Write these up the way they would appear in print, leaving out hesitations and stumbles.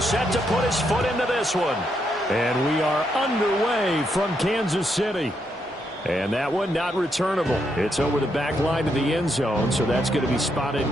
set to put his foot into this one. And we are underway from Kansas City. And that one not returnable. It's over the back line to the end zone, so that's going to be spotted.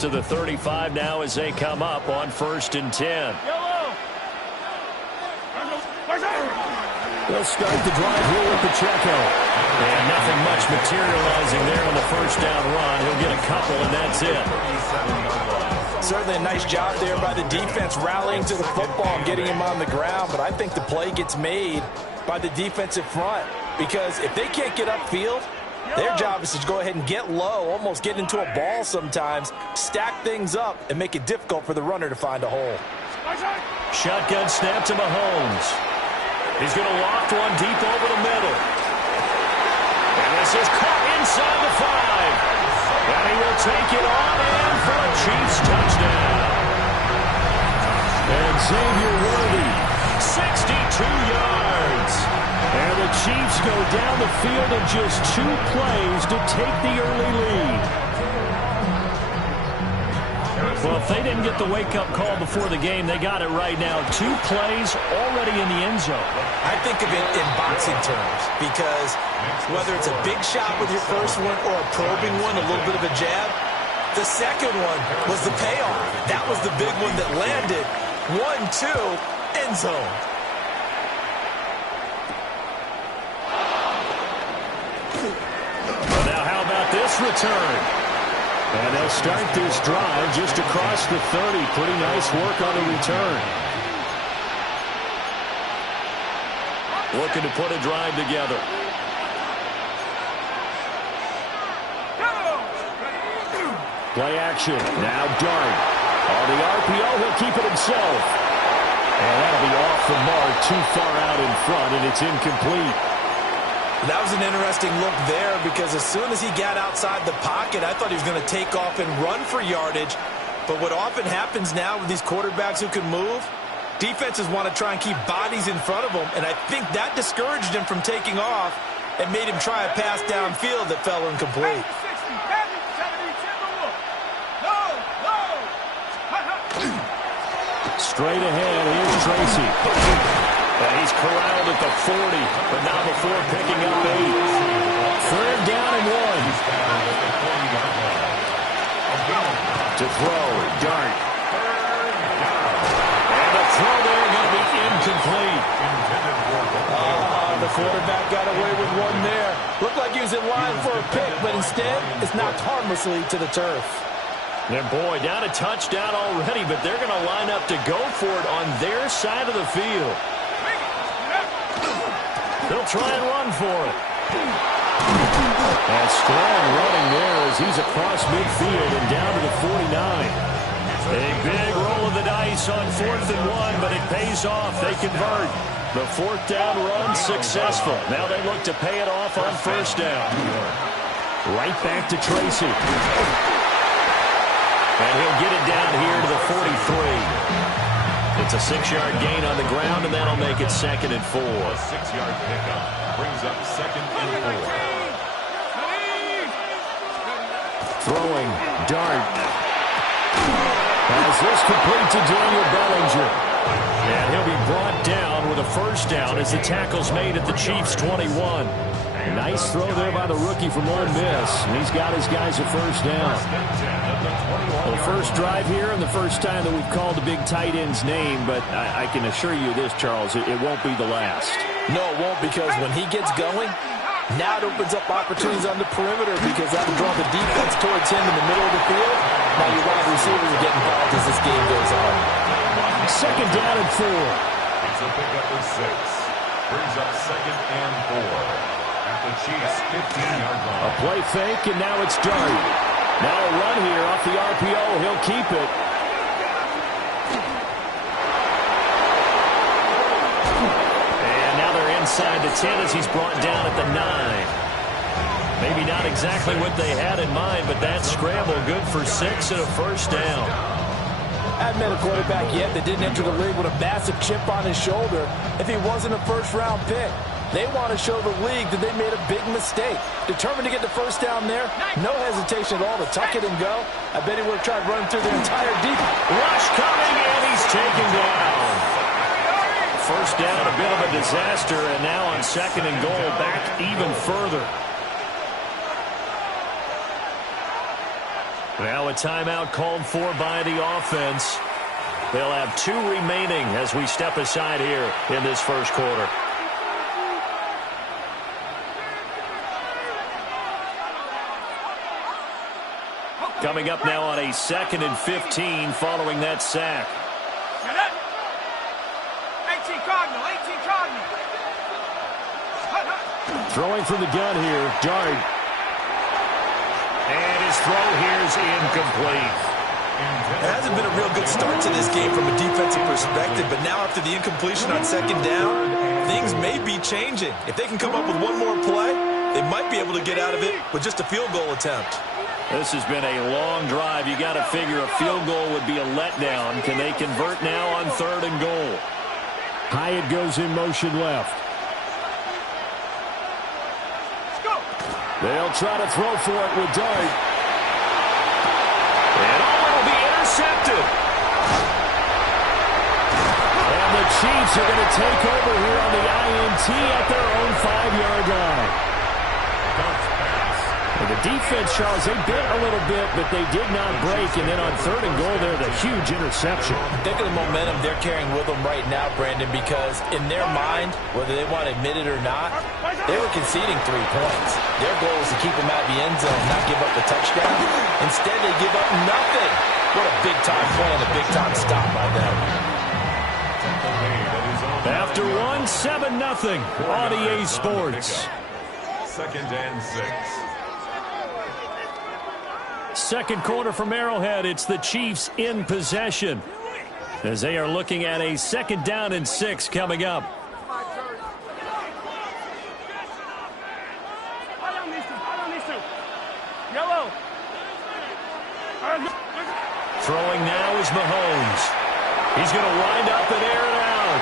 To the 35 now as they come up on 1st and 10. They'll start the drive here with Pacheco. And nothing much materializing there on the first down run. He'll get a couple, and that's it. Certainly a nice job there by the defense rallying to the football and getting him on the ground. But I think the play gets made by the defensive front, because if they can't get upfield, their job is to go ahead and get low, almost get into a ball sometimes, stack things up, and make it difficult for the runner to find a hole. Shotgun snap to Mahomes. He's going to loft one deep over the middle. And this is caught inside the 5. And he will take it on in for a Chiefs touchdown. And Xavier Worthy, 62 yards. And the Chiefs go down the field in just 2 plays to take the early lead. Well, if they didn't get the wake-up call before the game, they got it right now. 2 plays already in the end zone. I think of it in boxing terms, because whether it's a big shot with your first one or a probing one, a little bit of a jab, the second one was the payoff. That was the big one that landed. 1-2, end zone. This return. And they'll start this drive just across the 30. Pretty nice work on the return. Looking to put a drive together. Play action. Now Dart. On the RPO, he'll keep it himself. And that'll be off the mark, too far out in front, and it's incomplete. That was an interesting look there, because as soon as he got outside the pocket, I thought he was going to take off and run for yardage. But what often happens now with these quarterbacks who can move, defenses want to try and keep bodies in front of them, and I think that discouraged him from taking off and made him try a pass downfield that fell incomplete. Straight ahead, here's Tracy. And he's corralled at the 40, but not before picking up 8. 3rd down and 1. To throw, Dart. And the throw there going to be incomplete. The quarterback got away with one there. Looked like he was in line for a pick, but instead it's knocked harmlessly to the turf. And boy, down a touchdown already, but they're going to line up to go for it on their side of the field. They'll try and run for it. And strong running there as he's across midfield and down to the 49. A big roll of the dice on 4th and 1, but it pays off. They convert. The 4th down run successful. Now they look to pay it off on 1st down. Right back to Tracy. And he'll get it down here to the 43. It's a 6-yard gain on the ground, and that'll make it 2nd and 4. 6-yard pickup brings up 2nd and 4. Throwing, Dart. Has this complete to Daniel Bellinger. And he'll be brought down with a 1st down as the tackle's made at the Chiefs' 21. Nice throw there by the rookie from Ole Miss. And he's got his guys a 1st down. Well, first drive here and the first time that we've called the big tight end's name, but I can assure you this, Charles, it won't be the last. No, it won't, because when he gets going, Now it opens up opportunities on the perimeter because that will draw the defense towards him in the middle of the field. Now your wide receivers are getting involved as this game goes on. Second down and 4. It's a pickup of 6. Brings up 2nd and 4. At the Chiefs' 15-yard line. A play fake, and now it's Dart. Now a run here off the RPO. He'll keep it. And now they're inside the 10 as he's brought down at the 9. Maybe not exactly what they had in mind, but that scramble good for 6 and a first down. Haven't met a quarterback yet that didn't enter the league with a massive chip on his shoulder if he wasn't a first-round pick. They want to show the league that they made a big mistake. Determined to get the first down there, no hesitation at all to tuck it and go. I bet he would have tried running through the entire deep. Rush coming, and he's taken down. First down, a bit of a disaster, and now on 2nd and goal, back even further. Now a timeout called for by the offense. They'll have 2 remaining as we step aside here in this first quarter. Coming up now on a 2nd and 15 following that sack. 18 Cardinal, 18 Cardinal. Throwing from the gun here, Dart. And his throw here is incomplete. It hasn't been a real good start to this game from a defensive perspective, but now after the incompletion on 2nd down, things may be changing. If they can come up with one more play, they might be able to get out of it with just a field goal attempt. This has been a long drive. You got to figure a field goal would be a letdown. Can they convert now on 3rd and goal? Hyatt goes in motion left. They'll try to throw for it with Dart. And will be intercepted. And the Chiefs are going to take over here on the INT at their own 5-yard line. And the defense, Charles, they bit a little bit, but they did not break. And then on 3rd and goal, they're the huge interception. Think of the momentum they're carrying with them right now, Brandon, because in their mind, whether they want to admit it or not, they were conceding 3 points. Their goal was to keep them out of the end zone, not give up the touchdown. Instead, they give up nothing. What a big-time play and a big-time stop by them. After 7-0 on EA Sports. 2nd and 6. Second quarter from Arrowhead. It's the Chiefs in possession as they are looking at a 2nd down and 6 coming up. Throwing now is Mahomes. He's going to wind up and air it out.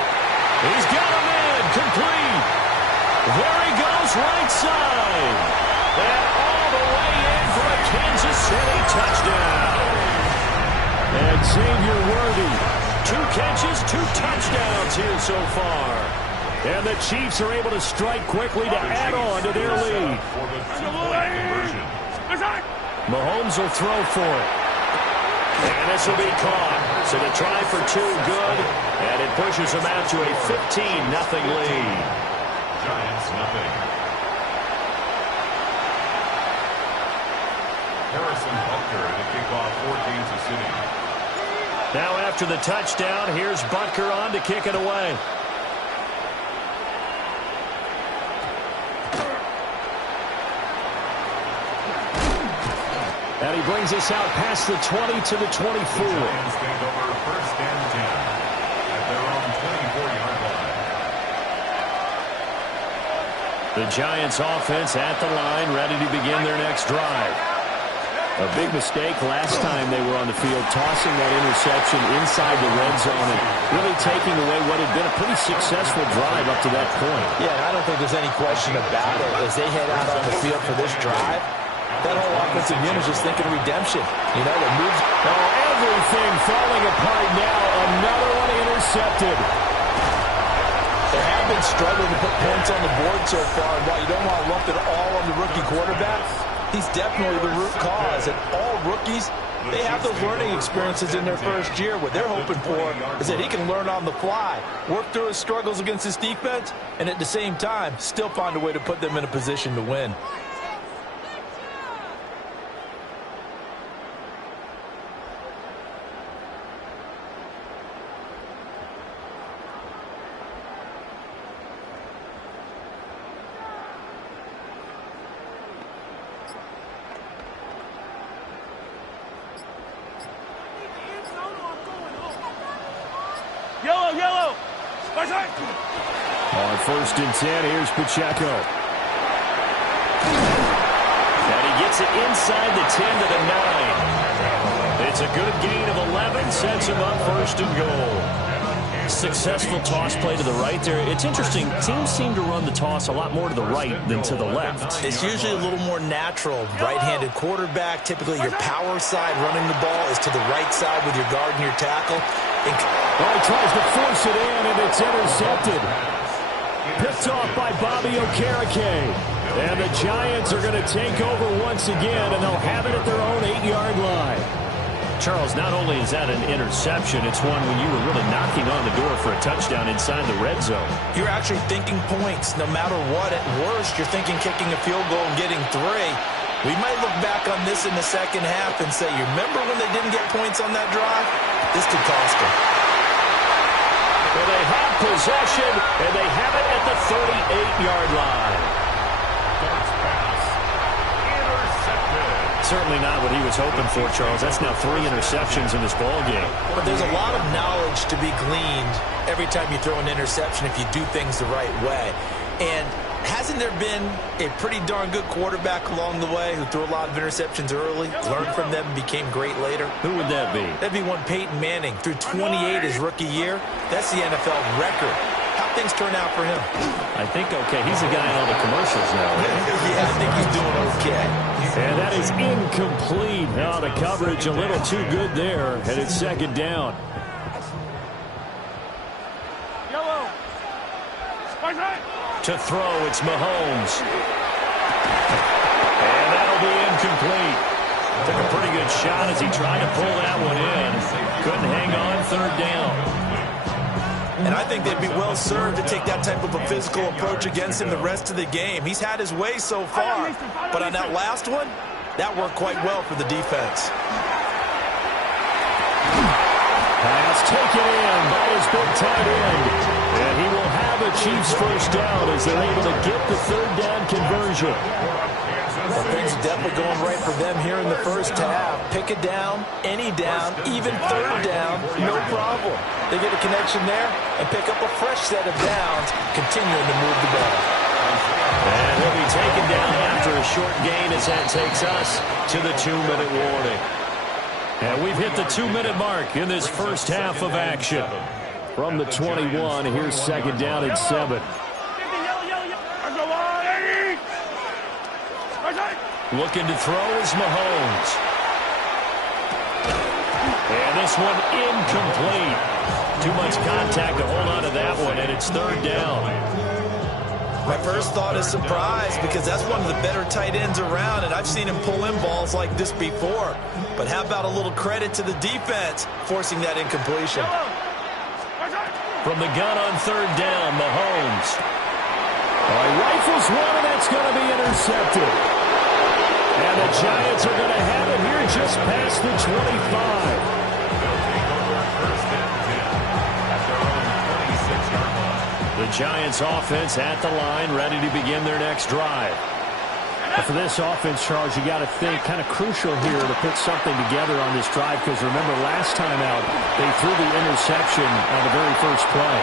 He's got him in. Complete. There he goes, right side. And all the way in for a Kansas City touchdown. And Xavier Worthy, 2 catches, 2 touchdowns here so far. And the Chiefs are able to strike quickly to add on to their lead. Mahomes will throw for it. And this will be caught. So the try for 2 good, and it pushes them out to a 15-0 lead. Giants nothing. Harrison Butker to kick off for Kansas City. Now after the touchdown, here's Butker on to kick it away. And he brings us out past the 20 to the 24. The Giants take over 1st and 10 at their own 24-yard line. The Giants offense at the line, ready to begin their next drive. A big mistake last time they were on the field, tossing that interception inside the red zone and really taking away what had been a pretty successful drive up to that point. Yeah, and I don't think there's any question about it. As they head out on the field for this drive, that whole offensive unit is just thinking redemption. You know, the moves. Oh, everything falling apart now. Another one intercepted. They have been struggling to put points on the board so far. And while you don't want to lump it all on the rookie quarterback, he's definitely the root cause. And all rookies, they have those learning experiences in their first year. What they're hoping for is that he can learn on the fly, work through his struggles against his defense, and at the same time, still find a way to put them in a position to win. Yellow. On 1st and 10, here's Pacheco. And he gets it inside the 10 to the 9. It's a good gain of 11, sets him up 1st and goal. Successful toss play to the right there. It's interesting. Teams seem to run the toss a lot more to the right than to the left. It's usually a little more natural. Right-handed quarterback, typically your power side running the ball is to the right side with your guard and your tackle. Well, he tries to force it in, and it's intercepted. Picked off by Bobby Okereke. And the Giants are going to take over once again, and they'll have it at their own 8-yard line. Charles, not only is that an interception, it's one when you were really knocking on the door for a touchdown inside the red zone. You're actually thinking points no matter what. At worst, you're thinking kicking a field goal and getting 3. We might look back on this in the second half and say, you remember when they didn't get points on that drive? This could cost them. Well, they have possession, and they have it at the 38-yard line. Certainly not what he was hoping for, Charles. That's now 3 interceptions in this ball game. But there's a lot of knowledge to be gleaned every time you throw an interception if you do things the right way. And hasn't there been a pretty darn good quarterback along the way who threw a lot of interceptions early, learned from them, and became great later? Who would that be? That'd be one Peyton Manning. Threw 28 his rookie year. That's the NFL record. How'd things turn out for him? I think okay. He's the guy in all the commercials now. Yeah, I think he's doing okay. And that is incomplete. Now the coverage a little too good there, and it's 2nd down. Yellow. To throw, it's Mahomes. And that'll be incomplete. Took a pretty good shot as he tried to pull that one in. Couldn't hang on 3rd down. And I think they'd be well served to take that type of a physical approach against him the rest of the game. He's had his way so far, but on that last one, that worked quite well for the defense. Pass taken in by his big tight end. And he will have a Chiefs 1st down as they're able to get the 3rd down conversion. Well, things are definitely going right for them here in the first half. Pick a down, any down, even 3rd down, no problem. They get a connection there and pick up a fresh set of downs, continuing to move the ball. And he'll be taken down after a short gain as that takes us to the 2-minute warning. And we've hit the 2-minute mark in this first half of action. From the 21, here's 2nd down and 7. Looking to throw is Mahomes. And this one incomplete. Too much contact to hold on to that one, and it's 3rd down. My first thought is surprise because that's one of the better tight ends around, and I've seen him pull in balls like this before. But how about a little credit to the defense forcing that incompletion? From the gun on 3rd down, Mahomes. He rifles one, and that's going to be intercepted. And the Giants are going to have it here just past the 25. The Giants offense at the line, ready to begin their next drive. But for this offense, Charles, you got to think kind of crucial here to put something together on this drive because remember last time out, they threw the interception on the very first play.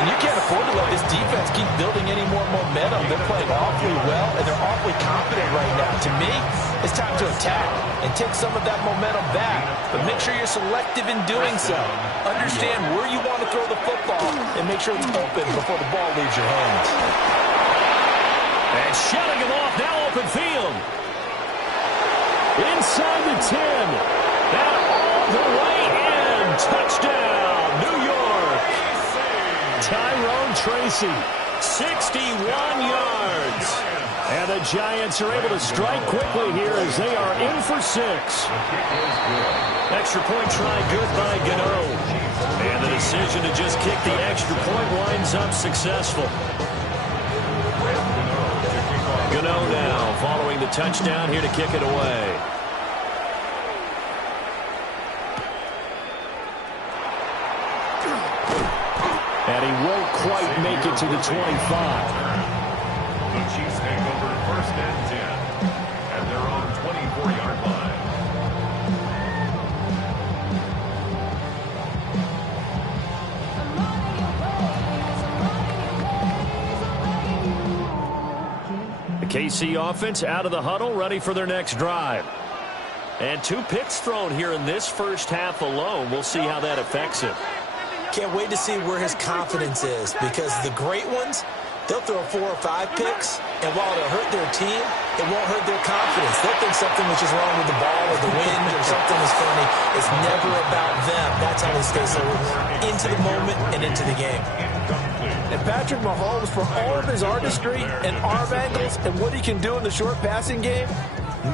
And you can't afford to let this defense keep building any more momentum. They're playing awfully well, and they're awfully confident right now. To me, it's time to attack and take some of that momentum back. But make sure you're selective in doing so. Understand where you want to throw the football and make sure it's open before the ball leaves your hands. And shutting him off, now open field. Inside the 10. And all the way in. Touchdown, New York. Tyrone Tracy, 61 yards. And the Giants are able to strike quickly here as they are in for 6. Extra point try good by Gano. And the decision to just kick the extra point winds up successful. Gano now following the touchdown here to kick it away. And he won't quite make it to the 25. The Chiefs take over 1st and 10 at their own 24-yard line. The KC offense out of the huddle, ready for their next drive. And 2 picks thrown here in this first half alone. We'll see how that affects him. Can't wait to see where his confidence is, because the great ones, they'll throw 4 or 5 picks, and while it'll hurt their team, it won't hurt their confidence. They'll think something was just wrong with the ball or the wind or something is funny. It's never about them. That's how they stay so into the moment and into the game. And Patrick Mahomes, for all of his artistry and arm angles and what he can do in the short passing game,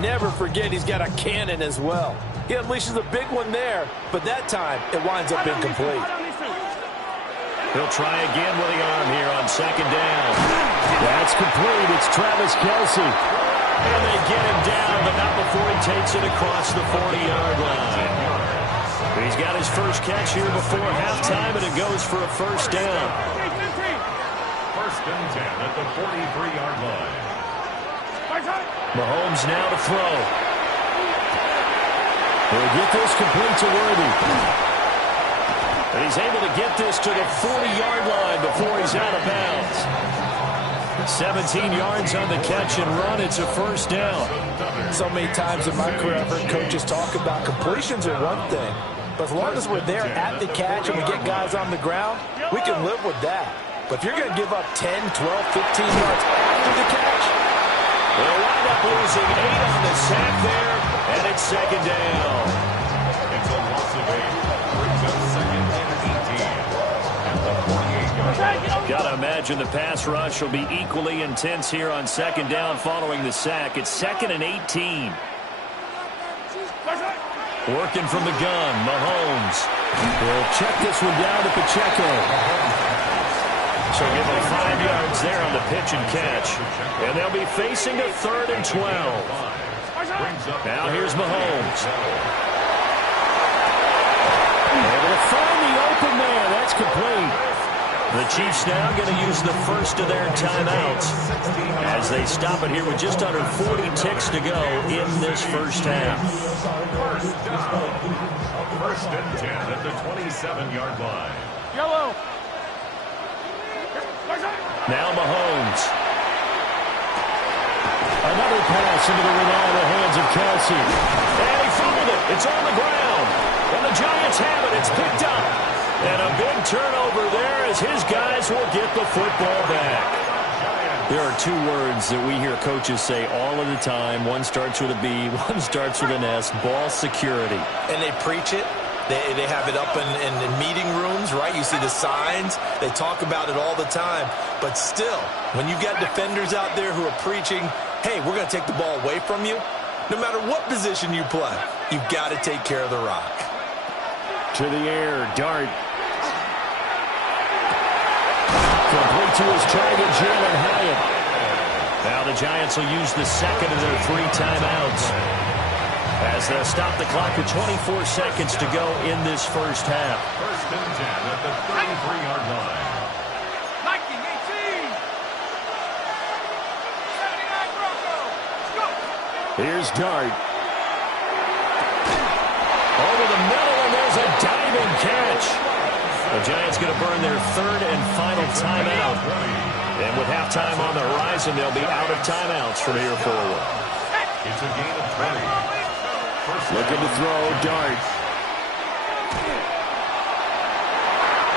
never forget he's got a cannon as well. He unleashes a big one there, but that time it winds up incomplete. He'll try again with the arm here on 2nd down. That's complete. It's Travis Kelce. And they get him down, but not before he takes it across the 40-yard line. He's got his first catch here before halftime, and it goes for a 1st down. 1st and 10 at the 43-yard line. Mahomes now to throw. He'll get this complete to Worthy. And he's able to get this to the 40-yard line before he's out of bounds. 17 yards on the catch and run. It's a 1st down. So many times in my career, I've heard coaches talk about completions are one thing, but as long as we're there at the catch and we get guys on the ground, we can live with that. But if you're going to give up 10, 12, 15 yards after the catch, they'll wind up losing 8 on the sack there, and it's 2nd down. It's a loss of 8. Brings up 2nd and 18 at the 48-yard line. Gotta imagine the pass rush will be equally intense here on 2nd down following the sack. It's 2nd and 18. Working from the gun, Mahomes. He'll check this one down to Pacheco. So give him 5 yards there on the pitch and catch. And they'll be facing a 3rd and 12. Now here's Mahomes. Able to find the open man. That's complete. The Chiefs now going to use the first of their timeouts as they stop it here with just under 40 ticks to go in this first half. 1st and 10 at the 27-yard line. Yellow. Now Mahomes. Another pass into the reliable hands of Kelce. And he fumbled it. It's on the ground. And the Giants have it. It's picked up. And a big turnover there as his guys will get the football back. There are 2 words that we hear coaches say all of the time. One starts with a B, one starts with an S. Ball security. And they preach it. They have it up in meeting rooms, right? You see the signs. They talk about it all the time. But still, when you've got defenders out there who are preaching, hey, we're going to take the ball away from you, no matter what position you play, you've got to take care of the rock. To the air, Dart. Complete to his target, Jalen Hyatt. Now the Giants will use the second of their 3 timeouts as they'll stop the clock with 24 seconds to go in this first half. 1st and 10 at the 33-yard line. 19-18. 79 Broncos. Go. Here's Dart. Over the middle, and there's a diving catch. The Giants going to burn their 3rd and final timeout. And with halftime on the horizon, they'll be out of timeouts from here forward. It's a gain of 20. Looking to throw, Dart.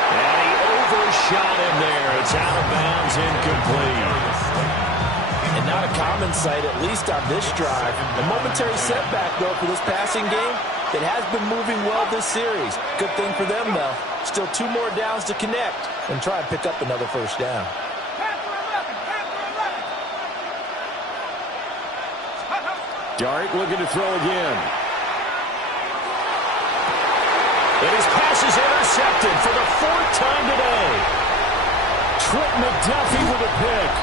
And he overshot him there. It's out of bounds, incomplete. and not a common sight, at least on this drive. A momentary setback, though, for this passing game that has been moving well this series. Good thing for them, though. Still 2 more downs to connect and try and pick up another first down. Dart looking to throw again. And his pass is intercepted for the 4th time today. Trent McDuffie with a pick.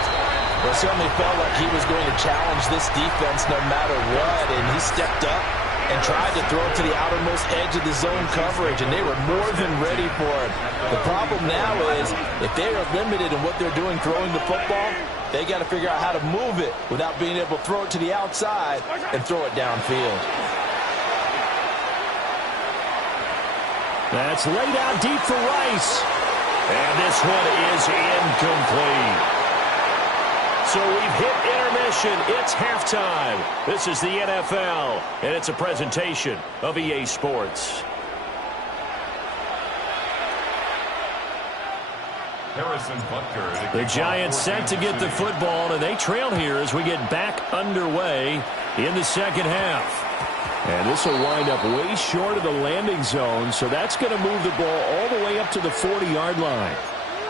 Well, it certainly felt like he was going to challenge this defense no matter what, and he stepped up and tried to throw it to the outermost edge of the zone coverage, and they were more than ready for it. The problem now is if they are limited in what they're doing throwing the football, they got to figure out how to move it without being able to throw it to the outside and throw it downfield. That's laid out deep for Rice. And this one is incomplete. So we've hit intermission. It's halftime. This is the NFL, and it's a presentation of EA Sports. The Giants set to get the football, and they trail here as we get back underway in the second half. And this will wind up way short of the landing zone, so that's going to move the ball all the way up to the 40-yard line.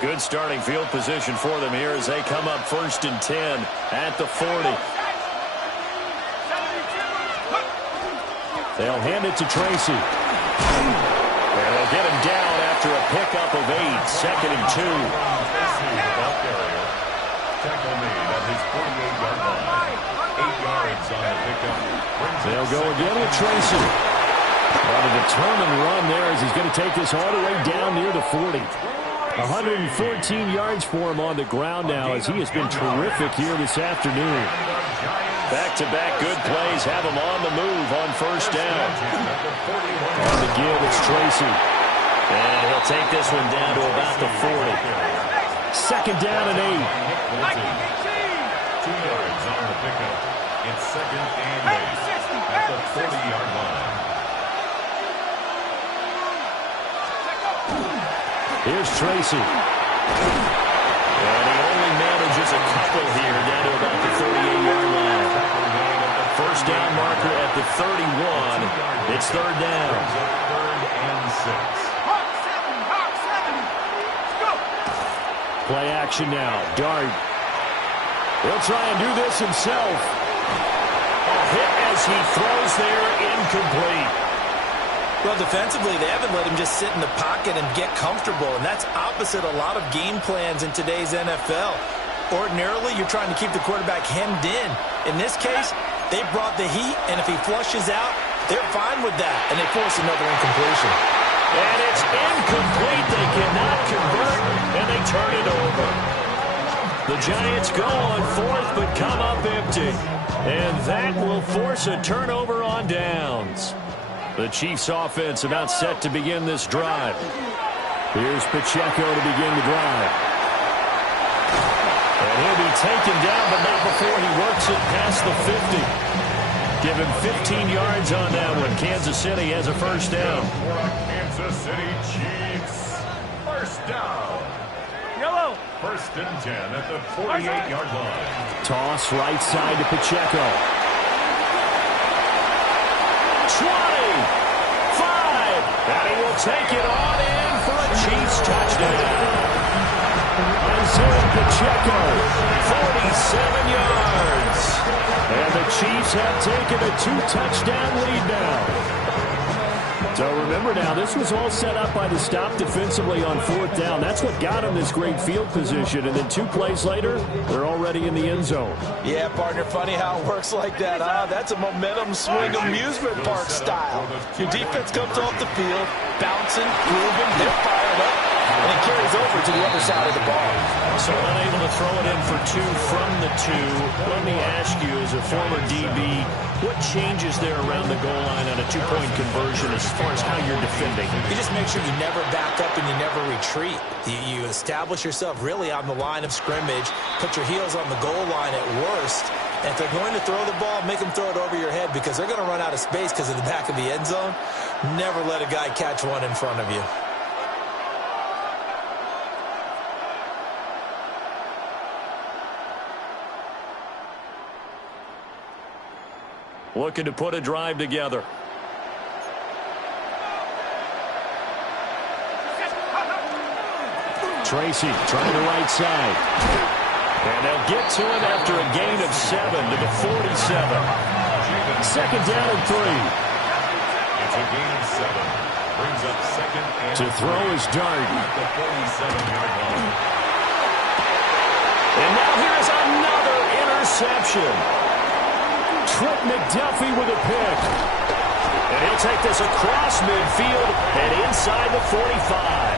Good starting field position for them here as they come up 1st and 10 at the 40. They'll hand it to Tracy. And they'll get him down after a pickup of 8, 2nd and 2. Tackle made at his 48-yard line. 8 yards on the pickup. They'll go again with Tracy. On a determined run there as he's going to take this all the way down near the 40. 114 yards for him on the ground now as he has been terrific here this afternoon. Back-to-back good plays have him on the move on 1st down. On the give, it's Tracy. And he'll take this one down to about the 40. 2nd down and 8. 2 yards on the pickup. It's 2nd and 8 at the 40-yard line. Here's Tracy. And he only manages a couple here down to about the 38-yard line. 1st down marker at the 31. It's 3rd down. 3rd and 6. Play action now. Dart. He'll try and do this himself. A hit as he throws there, incomplete. Well, defensively, they haven't let him just sit in the pocket and get comfortable, and that's opposite a lot of game plans in today's NFL. Ordinarily, you're trying to keep the quarterback hemmed in. In this case, they brought the heat, and if he flushes out, they're fine with that, and they force another incompletion. And it's incomplete. They cannot convert, and they turn it over. The Giants go on 4th, but come up empty. And that will force a turnover on downs. The Chiefs offense about set to begin this drive. Here's Pacheco to begin the drive. And he'll be taken down, but not before he works it past the 50. Give him 15 yards on that one. Kansas City has a 1st down. Kansas City Chiefs. 1st down. Yellow. 1st and 10 at the 48-yard line. Toss right side to Pacheco. 20, 5, and he will take it on in for a Chiefs touchdown. Isaiah Pacheco, 47 yards. And the Chiefs have taken a 2-touchdown lead now. So remember now, this was all set up by the stop defensively on 4th down. That's what got him this great field position. And then 2 plays later, they're already in the end zone. Yeah, partner, funny how it works like that, huh? That's a momentum swing amusement park style. Your defense comes off the field, bouncing, grooving, they're fired up, and it carries over to the other side of the ball. So unable to throw it in for 2 from the 2. Let me ask you, as a former DB, what changes there around the goal line on a 2-point conversion as far as how you're defending? You just make sure you never back up and you never retreat. You establish yourself really on the line of scrimmage, put your heels on the goal line at worst, and if they're going to throw the ball, make them throw it over your head because they're going to run out of space because of the back of the end zone. Never let a guy catch one in front of you. Looking to put a drive together. Tracy trying the right side. And they'll get to him after a gain of 7 to the 47. Second down and 3. It's a gain of 7. Brings up second and To throw is Dart. at the 47-yard line. And now here's another interception. Trent McDuffie with a pick. And he'll take this across midfield and inside the 45.